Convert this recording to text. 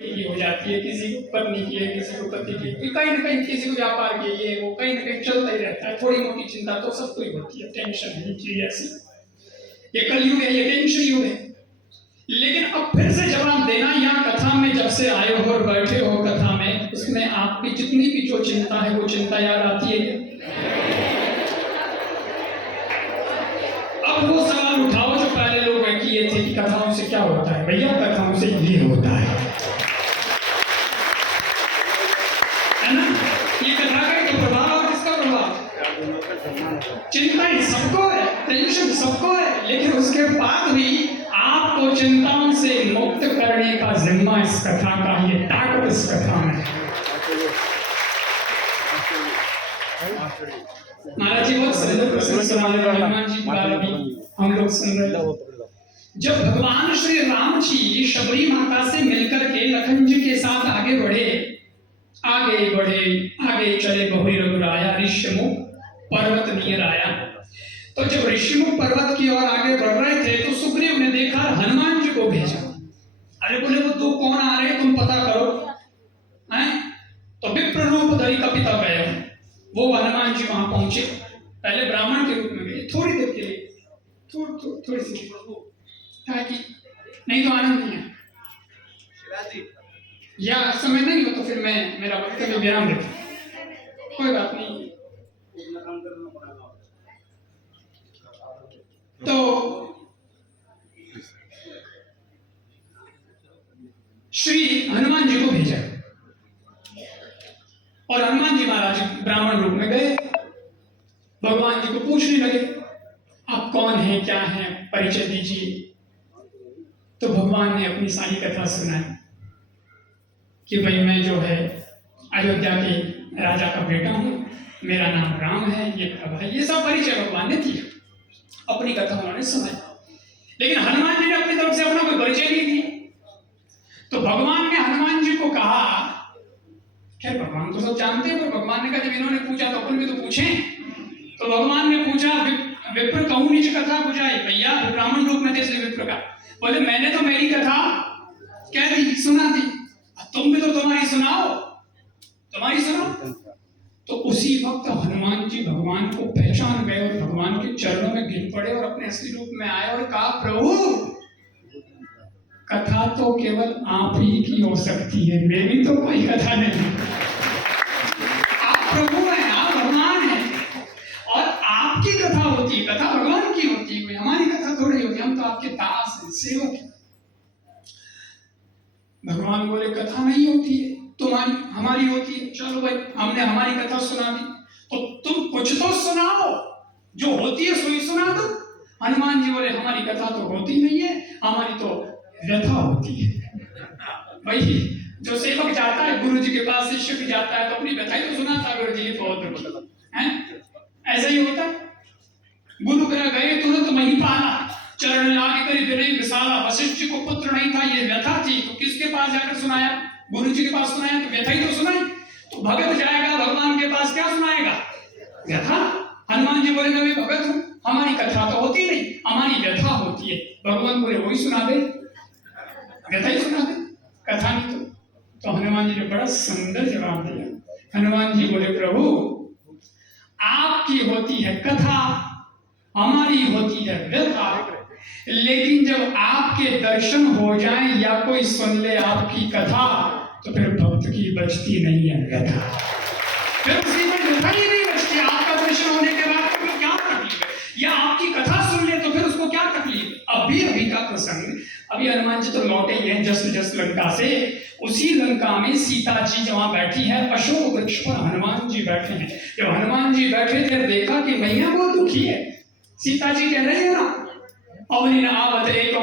की हो जाती है, किसी को पत्नी की है, किसी को पति की, कहीं ना कहीं किसी को व्यापार की है, वो कहीं ना कहीं चलता ही रहता है। थोड़ी मोटी चिंता तो सबको ही होती है, टेंशन है चीज ऐसी। ये कलयुग है, ये टेंशन युग है। लेकिन अब फिर से जवाब देना, यहाँ कथा में जब से आए हो और बैठे हो कथा में, उसमें आपकी जितनी भी जो चिंता है वो चिंता याद आती है। अब वो सवाल उठाओ जो पहले लोग किए थे कि कथाओं से क्या होता है। भैया कथाओं से ये होता है ना? ये कथा का तो प्रभाव और किसका प्रभाव? चिंता सबको है, टेंशन सबको है, लेकिन उसके बाद भी आपको चिंताओं से मुक्त करने का जिम्मा इस कथा का, ये ताकत इस कथा में। महाराज जी बहुत सुंदर प्रसंग सुना रहे हैं, हनुमान जी की बात भी हम लोग सुन रहे हैं। जब भगवान श्री राम जी शबरी माता से मिलकर के लखन जी के साथ आगे बढ़े, आगे चले बहुरी रघुराया, ऋष्यमुख पर्वत नियर आया। तो जब ऋष्यमुख पर्वत की ओर आगे बढ़ रहे थे तो सुग्रीव ने देखा, हनुमान जी को भेजा। अरे बोले वो दो कौन आ रहे तुम पता करो हैं? तो विप्र रूप धरि कपिता गए। वो हनुमान जी वहां पहुंचे, पहले ब्राह्मण के रूप में गए, थोड़ी देर के लिए, थोड़ी सी ताकि नहीं तो आनंद नहीं है, या समय नहीं हो तो फिर मैं मेरा वक्तव्य विराम देता हूं, कोई बात नहीं। तो श्री हनुमान जी को भेजा और हनुमान जी महाराज ब्राह्मण रूप में गए, भगवान जी को पूछने लगे आप कौन हैं, क्या हैं, परिचय दीजिए। तो भगवान ने अपनी सारी कथा सुनाई कि भाई मैं जो है अयोध्या के राजा का बेटा हूं, मेरा नाम राम है, ये भाई, ये सब परिचय भगवान ने दिया, अपनी कथा उन्होंने सुनाई। लेकिन हनुमान जी ने अपनी तरफ से अपना कोई परिचय नहीं दिया। तो भगवान ने हनुमान जी को कहा, खैर भगवान तो सब जानते हैं, पर भगवान ने कहा जब इन्होंने पूछा तो अपन भी तो पूछें। तो भगवान ने पूछा, विप्र कहूं निज कथा बुझाई। भैया ब्राह्मण रूप में थे इसलिए विप्र का बोले, मैंने तो मेरी कथा कह दी, सुना दी, तुम भी तो तुम्हारी सुनाओ, तुम्हारी सुनाओ। तो उसी वक्त हनुमान जी भगवान को पहचान गए और भगवान के चरणों में गिर पड़े और अपने असली रूप में आए और कहा, प्रभु कथा तो केवल आप ही की हो सकती है, मेरी तो कोई कथा नहीं। आप प्रभु हैं, आप भगवान हैं और आपकी कथा होती है, कथा भगवान की होती है, हमारी कथा थोड़ी होती है, हम तो आपके दास हैं, सेवक हैं। भगवान बोले कथा नहीं होती है, तुम्हारी हमारी होती है। चलो भाई हमने हमारी कथा सुना दी, तो तुम कुछ तो सुनाओ, जो होती है सोई सुना दो। हनुमान जी बोले हमारी कथा तो होती नहीं है, हमारी तो व्यथा होती है। भाई जो सेवक जाता है गुरु जी के पास, शिष्य भी जाता है तो अपनी व्यथा ही तो सुनाता है, गुरु जी बहुत है, ऐसा ही होता है। गुरु ग्रह गए तुरंत मही पाला, चरण लागे करी विनय विशाला, वशिष्ठ को पुत्र नहीं था, ये व्यथा थी, तो किसके पास जाकर सुनाया? गुरु जी के पास सुनाया, तो व्यथा ही तो सुनाई। तो भगत जाएगा भगवान के पास, क्या सुनाएगा? व्यथा। हनुमान जी बोले मैं भी भगत हूं, हमारी कथा तो होती नहीं, हमारी व्यथा होती है। भगवान बोले वही सुना दे, व्यथा ही सुना दे, कथा नहीं। तो हनुमान जी ने बड़ा सुंदर जवाब दिया। हनुमान जी बोले प्रभु आपकी होती है कथा, हमारी होती है व्यथा, लेकिन जब आपके दर्शन हो जाएं या कोई सुन ले आपकी कथा, तो फिर भक्त की बचती नहीं है व्यथा, फिर उसी में व्यथा ही नहीं बचती। आपका दर्शन होने के बाद तो क्या तकलीफ है, या आपकी कथा सुन ले तो फिर उसको क्या तकलीफ। अभी का प्रसंग, अभी हनुमान जी तो लौटे ही हैं जस्ट लंका से। उसी लंका में सीता जी जहाँ बैठी है, अशोक वृक्ष पर हनुमान जी बैठे हैं। जब हनुमान जी बैठे थे देखा कि मैया बहुत दुखी है। सीता जी कह रही है ना, अवनी आवत एक